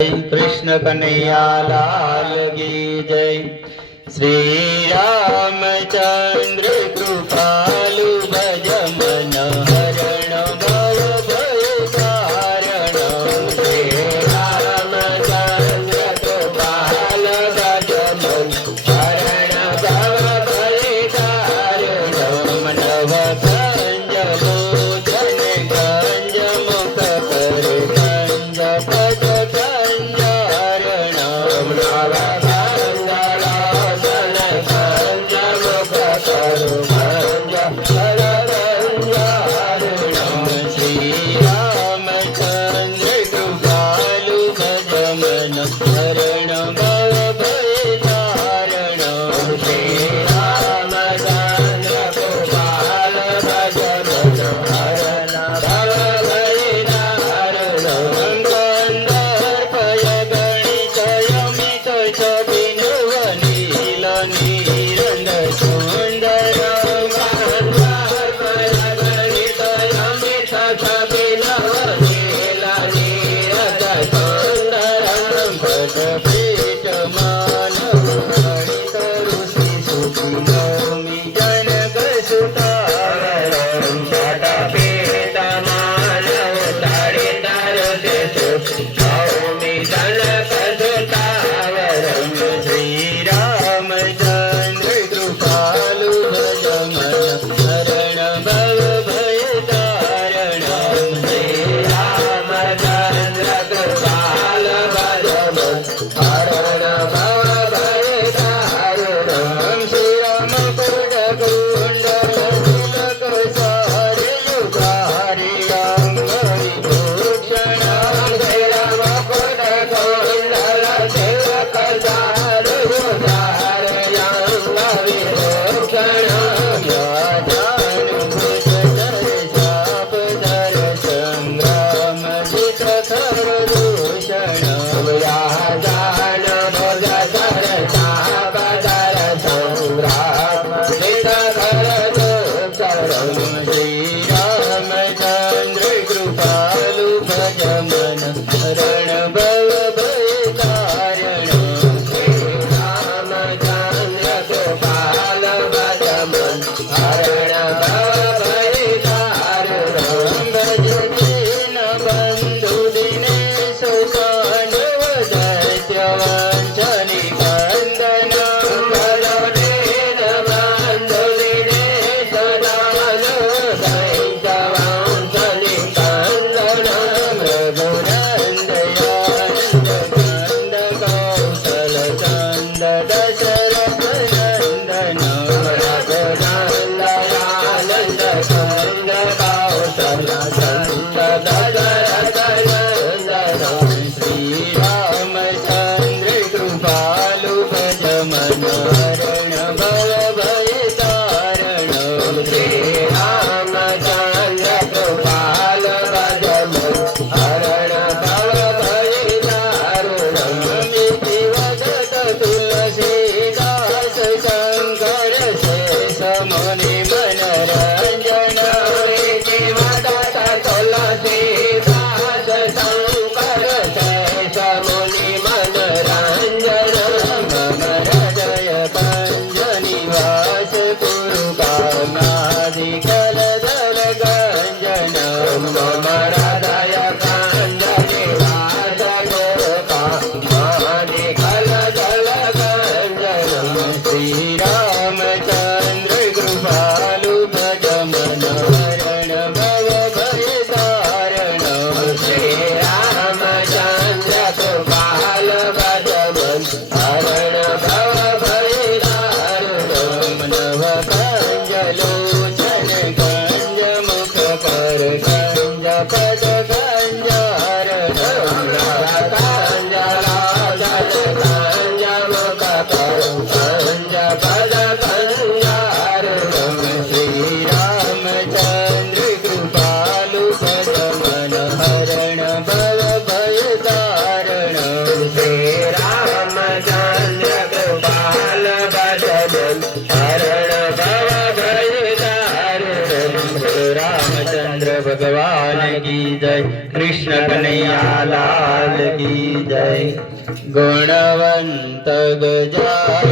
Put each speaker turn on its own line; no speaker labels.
કૃષ્ણ કનૈયા લાલ કી જય. Shri Ramchandra Silvestre. Hare Rama படும் ચંદ્ર ભગવાન કી જય કૃષ્ણ
કનૈયા લાલ કી જય
ગુણવંત ગજા